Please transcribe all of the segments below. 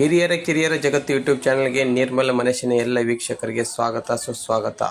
ಹಿರಿಯರ ಕಿರಿಯರ ಜಗತ್ತು ಯೂಟ್ಯೂಬ್ ಚಾನೆಲ್ಗೆ ನಿರ್ಮಲ ಮನಸ್ಸಿನ ಎಲ್ಲ ವೀಕ್ಷಕರಿಗೆ ಸ್ವಾಗತ ಸುಸ್ವಾಗತ.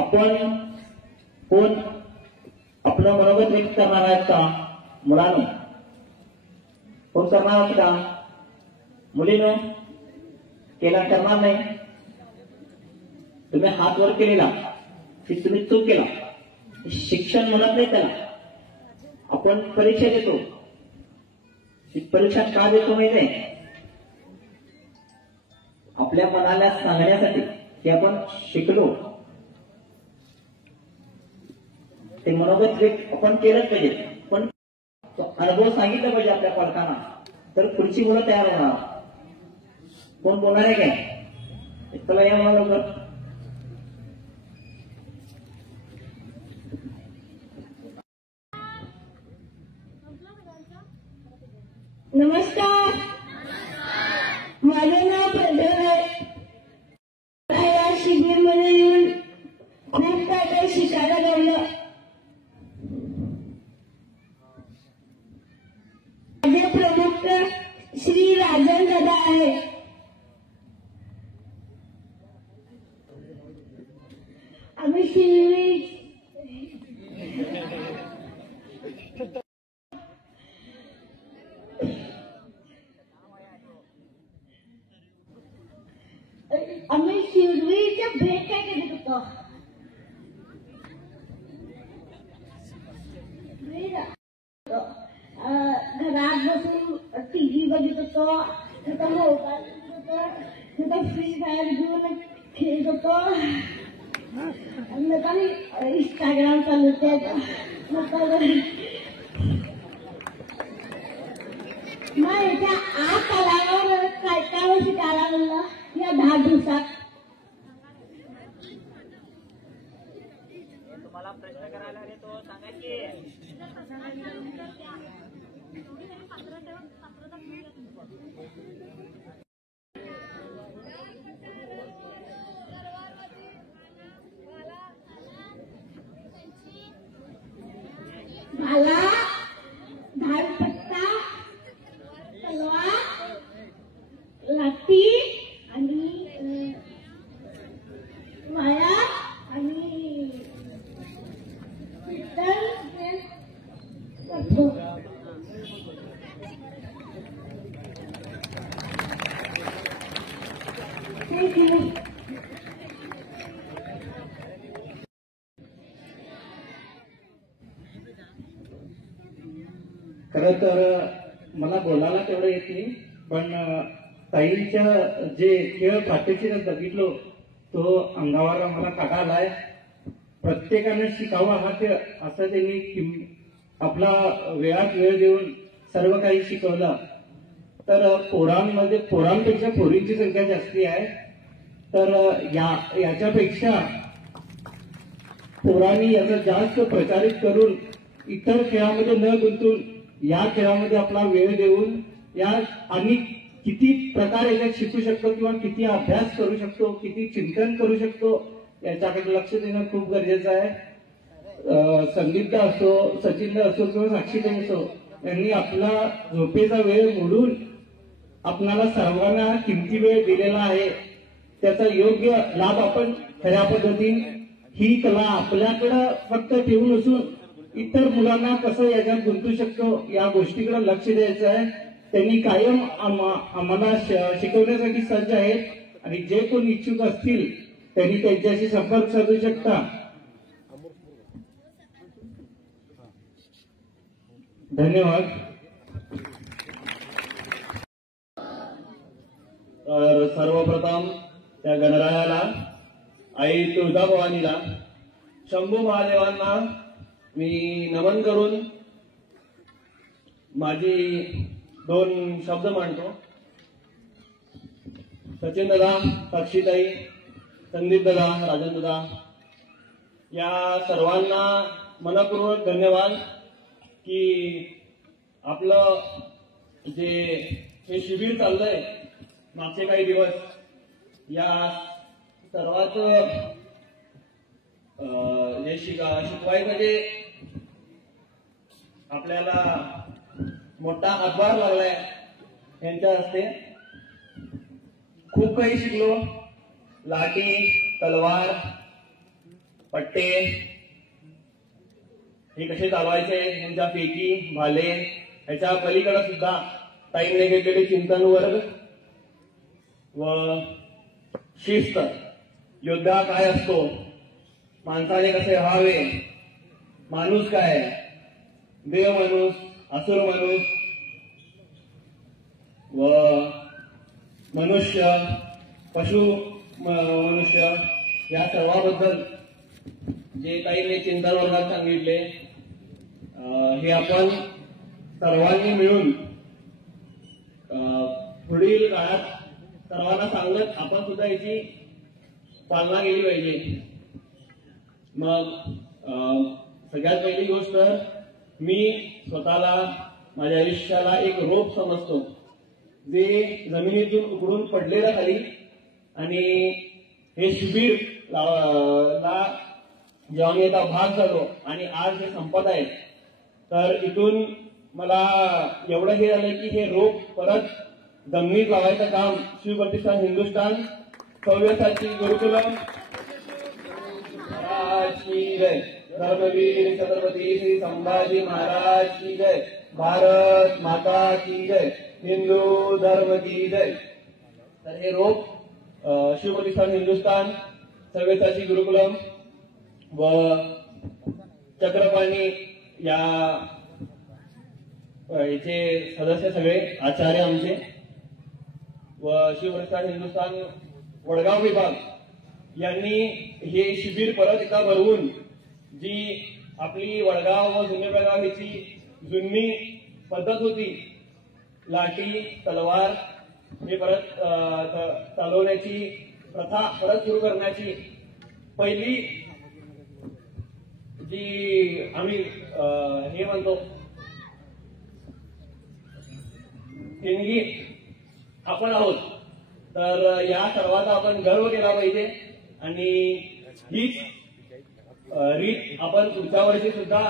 आपण कोण आपलं मनोगत व्यक्त करणार आहेत का? मुलांनो कोण करणार आहात का? मुलीनो केला करणार नाही. तुम्ही हात वर केलेला की तुम्ही चूक केला. शिक्षण म्हणत नाही त्याला. आपण परीक्षा देतो. ही परीक्षा का देतो माहिती आहे? आपल्या मनाला सांगण्यासाठी की आपण शिकलो ते मनोगत आपण केलंच पाहिजे. पण अनुभव सांगितलं पाहिजे आपल्या पालकांना, तर पुढची मुलं तयार होणार. कोण बोलणार आहे काय? चला या मला लवकर. नमस्कार, माझं नाव प्रज्वल आहे. या शिबिर मध्ये येऊन खूप काय शिकायला मिळालं. माझे प्रमुख श्री राजन दादा आहे. आम्ही शिरवीच्या भेट काय केली होतो. घरात बसून टीव्ही बघत होतो, तिथं मोबाईल होतो, तिथं फ्री फायर घेऊन खेळत होतो. इंस्टाग्राम चालवते. मग याच्या आत आल्यावर काय काय शिकायला मिळालं या 10 दिवसात. तुम्हाला प्रश्न करायला तो सांगा की मला धारपट्टा तलवार थँक्यू. खरं तर मला बोलायला तेवढं येत नाही, पण ताईंच्या जे खेळ प्रात्यक्षिक बघितलो तो अंगावर मला काटा आलाय. प्रत्येकाने शिकावा हा ते असं त्यांनी आपला वेळात वेळ देऊन सर्व काही शिकवलं. तर पोरांपेक्षा पोरींची संख्या जास्ती आहे. तर याच्यापेक्षा पोरांनी याचा जास्त प्रचारित करून इतर खेळामध्ये न गुंतून या खेळामध्ये आपला वेळ देऊन या आणि किती प्रकार याच्यात शिकू शकतो किंवा किती अभ्यास करू शकतो, किती चिंतन करू शकतो याच्याकडे लक्ष देणं खूप गरजेचं आहे. संदीपदा असो, सचिनदा असो किंवा साक्षीताई असो, यांनी आपला झोपेचा वेळ मोडून आपणाला सर्वांना किमती वेळ दिलेला आहे. त्याचा योग्य लाभ आपण खऱ्या पद्धतीने ही कला आपल्याकडं फक्त ठेवून असून इतर मुलांना कसं याच्यात गुंतू शकतो या गोष्टीकडे लक्ष द्यायचं आहे. त्यांनी कायम आम्हाला शिकवण्यासाठी सज्ज आहेत आणि जे कोण इच्छुक असतील त्यांनी त्यांच्याशी संपर्क साधू शकता. धन्यवाद. तर सर्वप्रथम त्या गणरायाला, आई तुळजाभवानीला, शंभू महादेवांना मी नमन करून माझी 2 शब्द मांडतो. सचिन दादा, साक्षीताई, संदीप दादा, राजन दादा या सर्वांना मनपूर्वक धन्यवाद की आपलं जे हे शिबिर चाललंय मागचे काही दिवस, या सर्वात जे शिकवायचं जे आपल्याला मोठा हातभार लागलाय यांच्या हस्ते खूप काही शिकलो. लाठी, तलवार, पट्टे हे कसे चालवायचे, यांच्या फेकी, भाले, ह्याच्या पलीकडे सुद्धा ताईंनी घेतलेले चिंतन वर्ग व शिस्त, योद्धा काय असतो, माणसाने कसे राहावे, माणूस काय, देव माणूस, असुर माणूस व मनुष्य, पशु मनुष्य या सर्वाबद्दल जे काही चिंतन वर्गात सांगितले हे आपण सर्वांनी मिळून पुढील काळात सर्वांना सांगत आपण सुद्धा याची पालना केली पाहिजे. मग सगळ्यात पहिली गोष्ट, मी स्वतःला माझ्या आयुष्याला एक रोप समजतो जे जमिनीतून उकडून पडलेलं खाली, आणि हे शिबिर ला जेव्हा मी याचा भाग झालो आणि आज हे संपत आहे, तर इथून मला एवढं हे झालं की हे रोप परत जमिनीत लावायचं काम शिवप्रतिष्ठान हिंदुस्थान सव्यसाची गुरुकुलम महाराज की जय, धर्मवीर छत्रपती श्री संभाजी महाराज की जय, भारत माता की जय, हिंदू धर्म की जय. तर हे रोप शिवप्रतिष्ठान हिंदुस्थान सव्यसाची गुरुकुलम व चक्रपाणी या याचे सदस्य सगळे आचार्य आमचे व शिवप्रतिष्ठान हिंदुस्थान वडगाव विभाग यांनी हे शिबिर परत एकदा भरवून जी आपली वडगाव व जुने बेळगाव ह्याची जुनी पद्धत होती, लाठी, तलवार हे परत चालवण्याची प्रथा परत सुरू करण्याची पहिली जी आम्ही हे म्हणतो देणगी आपण आहोत. तर या सर्वांचा आपण गर्व केला पाहिजे आणि हीच रीत आपण पुढच्या वर्षी सुद्धा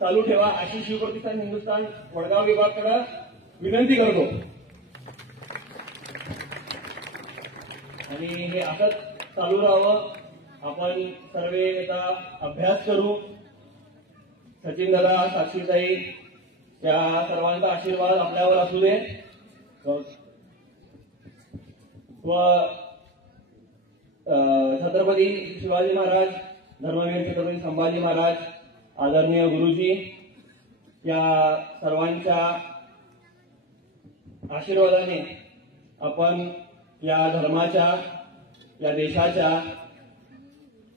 चालू ठेवा अशी शिवप्रतिष्ठान हिंदुस्थान वडगाव विभागाकडे विनंती करतो. आणि हे असंच चालू राहावं. आपण सर्व याचा अभ्यास करू. सचिन दादा, साक्षीताई या सर्वांचा आशीर्वाद आपल्यावर असू दे व छत्रपती शिवाजी महाराज, धर्मवीर छत्रपती संभाजी महाराज, आदरणीय गुरुजी या सर्वांच्या आशीर्वादाने आपण या धर्माच्या, या देशाच्या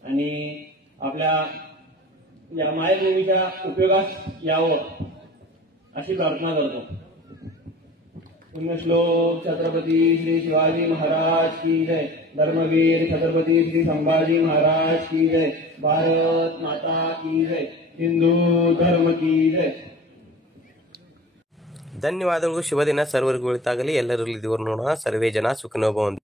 आणि आपल्या या मायभूमीच्या उपयोगास यावं अशी प्रार्थना करतो. पुण्यश्लोक छत्रपती श्री शिवाजी महाराज की जय. धर्मवीर छत्रपती श्री संभाजी महाराज की जय. भारत माता की जय. हिंदू धर्म की जय. ಧನ್ಯವಾದಗಳು. ಶುಭ ದಿನ ಸರ್ವರಿಗೂ ಒಳಿತಾಗಲಿ. ಎಲ್ಲರಲ್ಲಿ ದೇವರು ನೋಡೋಣ. ಸರ್ವೇ ಜನ ಸುಖಿನೋ ಭವಂತು.